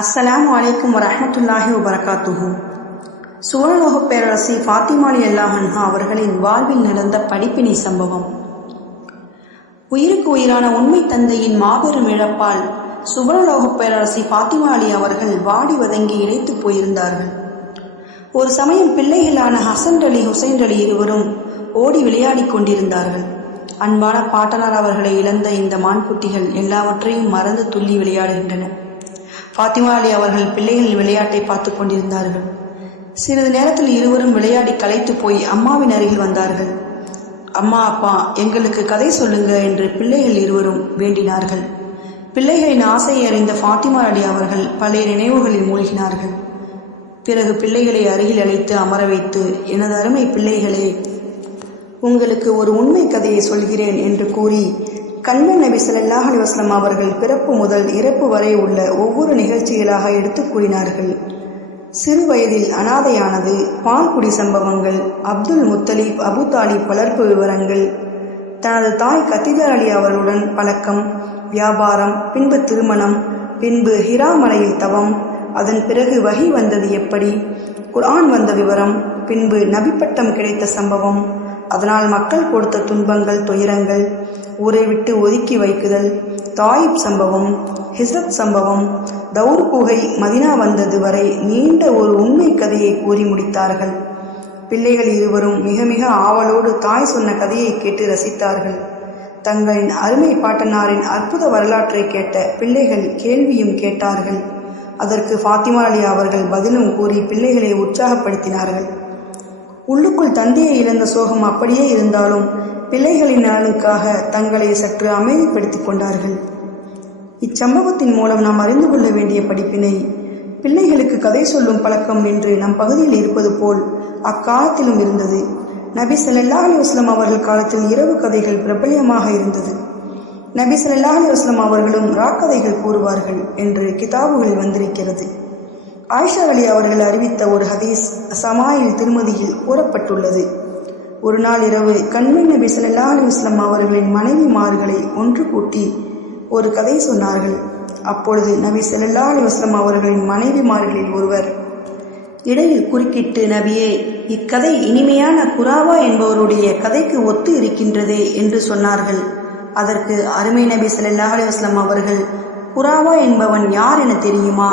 அஸ்ஸலாமு அலைக்கும் வரஹ்மத்துல்லாஹி வபரகாத்துஹு. சுவர்ணலோக பேரரசி ஃபாத்திமா ரலியல்லாஹு அன்ஹா அவர்களின் வாழ்வில் நடந்த படிப்பினை சம்பவம். உயிருக்கு உயிரான உண்மை தந்தையின் மாபெரும் இழப்பால் சுவர்ணலோக பேரரசி ஃபாத்திமா அலி அவர்கள் வாடி வதங்கி இழைத்து போயிருந்தார்கள். ஒரு சமயம் பிள்ளைகளான ஹசன் அலி ஹுசைன் அலி இருவரும் ஓடி விளையாடி கொண்டிருந்தார்கள். அன்பான பாட்டனார் அவர்களை இழந்த இந்த மான்குட்டிகள் எல்லாவற்றையும் மறந்து துள்ளி விளையாடுகின்றன. ஃபாத்திமா அலி அவர்கள் பிள்ளைகளின் விளையாட்டை பார்த்து கொண்டிருந்தார்கள். சிறிது நேரத்தில் இருவரும் விளையாடி களைத்து போய் அம்மாவின் அருகில் வந்தார்கள். அம்மா, அப்பா, எங்களுக்கு கதை சொல்லுங்க என்று பிள்ளைகள் இருவரும் வேண்டினார்கள். பிள்ளைகளின் ஆசையை அறிந்த ஃபாத்திமா அலி அவர்கள் பழைய நினைவுகளில் மூழ்கினார்கள். பிறகு பிள்ளைகளை அருகில் அழைத்து அமர வைத்து, எனது அருமை பிள்ளைகளே, உங்களுக்கு ஒரு உண்மை கதையை சொல்கிறேன் என்று கூறி கண்மணி நபி ஸல்லல்லாஹு அலைஹி வஸல்லம் அவர்கள் பிறப்பு முதல் இறப்பு வரை உள்ள ஒவ்வொரு நிகழ்ச்சிகளாக எடுத்து கூறினார்கள். சிறு வயதில் அனாதையானது, பால்குடி சம்பவங்கள், அப்துல் முத்தலீப், அபு தாலிப் வளர்ப்பு விவரங்கள், தனது தாய் கதீஜா அலி அவர்களுடன் பழக்கம், வியாபாரம், பின்பு திருமணம், பின்பு ஹிரா மலையில் தவம், அதன் பிறகு வஹி வந்தது எப்படி, குர்ஆன் வந்த விவரம், பின்பு நபிப்பட்டம் கிடைத்த சம்பவம், அதனால் மக்கள் கொடுத்த துன்பங்கள், துயரங்கள், ஊரை விட்டு ஒதுக்கி வைக்குதல், தாயிப் சம்பவம், ஹிஸ்ரத் சம்பவம், தௌர் குகை, மதினா வந்தது வரை நீண்ட ஒரு உண்மை கதையை கூறி முடித்தார்கள். பிள்ளைகள் இருவரும் மிக மிக ஆவலோடு தாய் சொன்ன கதையை கேட்டு ரசித்தார்கள். தங்களின் அருமை பாட்டனாரின் அற்புத வரலாற்றை கேட்ட பிள்ளைகள் கேள்வியும் கேட்டார்கள். அதற்கு ஃபாத்திமா அலி அவர்கள் பதிலும் கூறி பிள்ளைகளை உற்சாகப்படுத்தினார்கள். உள்ளுக்குள் தந்தையை இழந்த சோகம் அப்படியே இருந்தாலும் பிள்ளைகளின் நலனுக்காக தங்களை சற்று அமைதிப்படுத்திக் கொண்டார்கள். இச்சம்பவத்தின் மூலம் நாம் அறிந்து கொள்ள வேண்டிய படிப்பினை, பிள்ளைகளுக்கு கதை சொல்லும் பழக்கம் என்று நம் பகுதியில் இருப்பது போல் அக்காலத்திலும் இருந்தது. நபி ஸல்லல்லாஹு அலைஹி வஸல்லம் அவர்கள் காலத்தில் இரவு கதைகள் பிரபல்யமாக இருந்தது. நபி ஸல்லல்லாஹு அலைஹி வஸல்லம் அவர்களும் ராக்கதைகள் கூறுவார்கள் என்று கிதாபுகளில் வந்திருக்கிறது. ஆயிஷா அலி அவர்கள் அறிவித்த ஒரு ஹதீஸ் சமாயில் திருமதியில் கூறப்பட்டுள்ளது. ஒரு நாள் இரவு கண்மணி நபி ஸல்லல்லாஹு அலைஹி வஸல்லம் அவர்களின் மனைவிமார்களை ஒன்று கூட்டி ஒரு கதை சொன்னார்கள். அப்பொழுது நபி ஸல்லல்லாஹு அலைஹி வஸல்லம் அவர்களின் மனைவிமார்களில் ஒருவர் இடையில் குறுக்கிட்டு, நபியே, இக்கதை இனிமையான குராவா என்பவருடைய கதைக்கு ஒத்து இருக்கின்றதே என்று சொன்னார்கள். அதற்கு அருமை நபி ஸல்லல்லாஹு அலைஹி வஸல்லம் அவர்கள், குராவா என்பவன் யார் என தெரியுமா?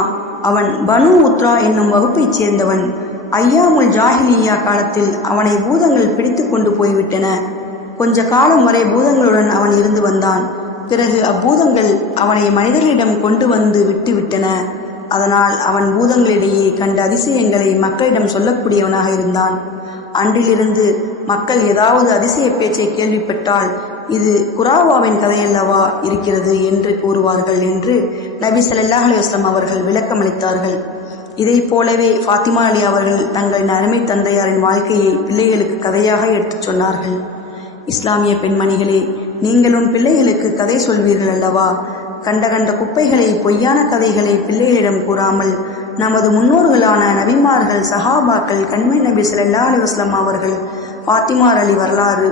அவன் பனு உத்ரா என்னும் வகுப்பைச் சேர்ந்தவன். ஐயாமுல் ஜாஹிலியா காலத்தில் அவனை பூதங்கள் பிடித்து கொண்டு போய்விட்டன. கொஞ்ச காலம் வரை பூதங்களுடன் அவன் இருந்து வந்தான். பிறகு அப்பூதங்கள் அவனை மனிதர்களிடம் கொண்டு வந்து விட்டுவிட்டன. அதனால் அவன் பூதங்களிடையே கண்ட அதிசயங்களை மக்களிடம் சொல்லக்கூடியவனாக இருந்தான். அன்றிலிருந்து மக்கள் ஏதாவது அதிசய பேச்சை கேள்விப்பட்டால், இது குராவாவின் கதையல்லவா இருக்கிறது என்று கூறுவார்கள் என்று நபி ஸல்லல்லாஹு அலைஹி வஸல்லம் அவர்கள் விளக்கமளித்தார்கள். இதை போலவே ஃபாத்திமா அலி அவர்கள் தங்களின் அருமை தந்தையாரின் வாழ்க்கையை பிள்ளைகளுக்கு கதையாக எடுத்துச் சொன்னார்கள். இஸ்லாமிய பெண்மணிகளே, நீங்களும் பிள்ளைகளுக்கு கதை சொல்வீர்கள் அல்லவா? கண்ட கண்ட குப்பைகளை, பொய்யான கதைகளை பிள்ளைகளிடம் கூறாமல் நமது முன்னோர்களான நபிமார்கள், சஹாபாக்கள், கண்மணி நபி ஸல்லல்லாஹு அலைஹி வஸல்லம் அவர்கள், ஃபாத்திமா அலி வரலாறு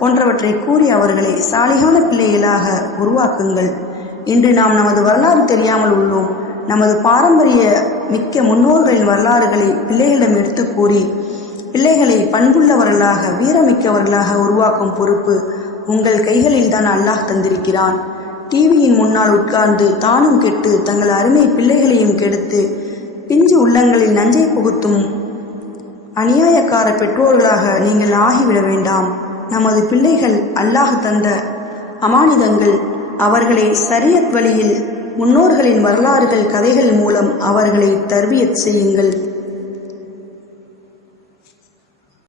போன்றவற்றை கூறி அவர்களை சாலிகான பிள்ளைகளாக உருவாக்குங்கள். இன்று நாம் நமது வரலாறு தெரியாமல் உள்ளோம். நமது பாரம்பரிய மிக்க முன்னோர்களின் வரலாறுகளை பிள்ளைகளிடம் எடுத்து கூறி பிள்ளைகளை பண்புள்ளவர்களாக, வீரமிக்கவர்களாக உருவாக்கும் பொறுப்பு உங்கள் கைகளில் தான் அல்லாஹ் தந்திருக்கிறான். டிவியின் முன்னால் உட்கார்ந்து தானும் கெட்டு தங்கள் அருமை பிள்ளைகளையும் கெடுத்து பிஞ்சு உள்ளங்களில் நஞ்சை புகுத்தும் அநியாயக்கார பெற்றோர்களாக நீங்கள் ஆகிவிட வேண்டாம். நமது பிள்ளைகள் அல்லாஹ் தந்த அமானிதங்கள். அவர்களை ஷரியத் வழியில் முன்னோர்களின் வரலாறுகள், கதைகள் மூலம் அவர்களை தர்பியத் செய்யுங்கள்.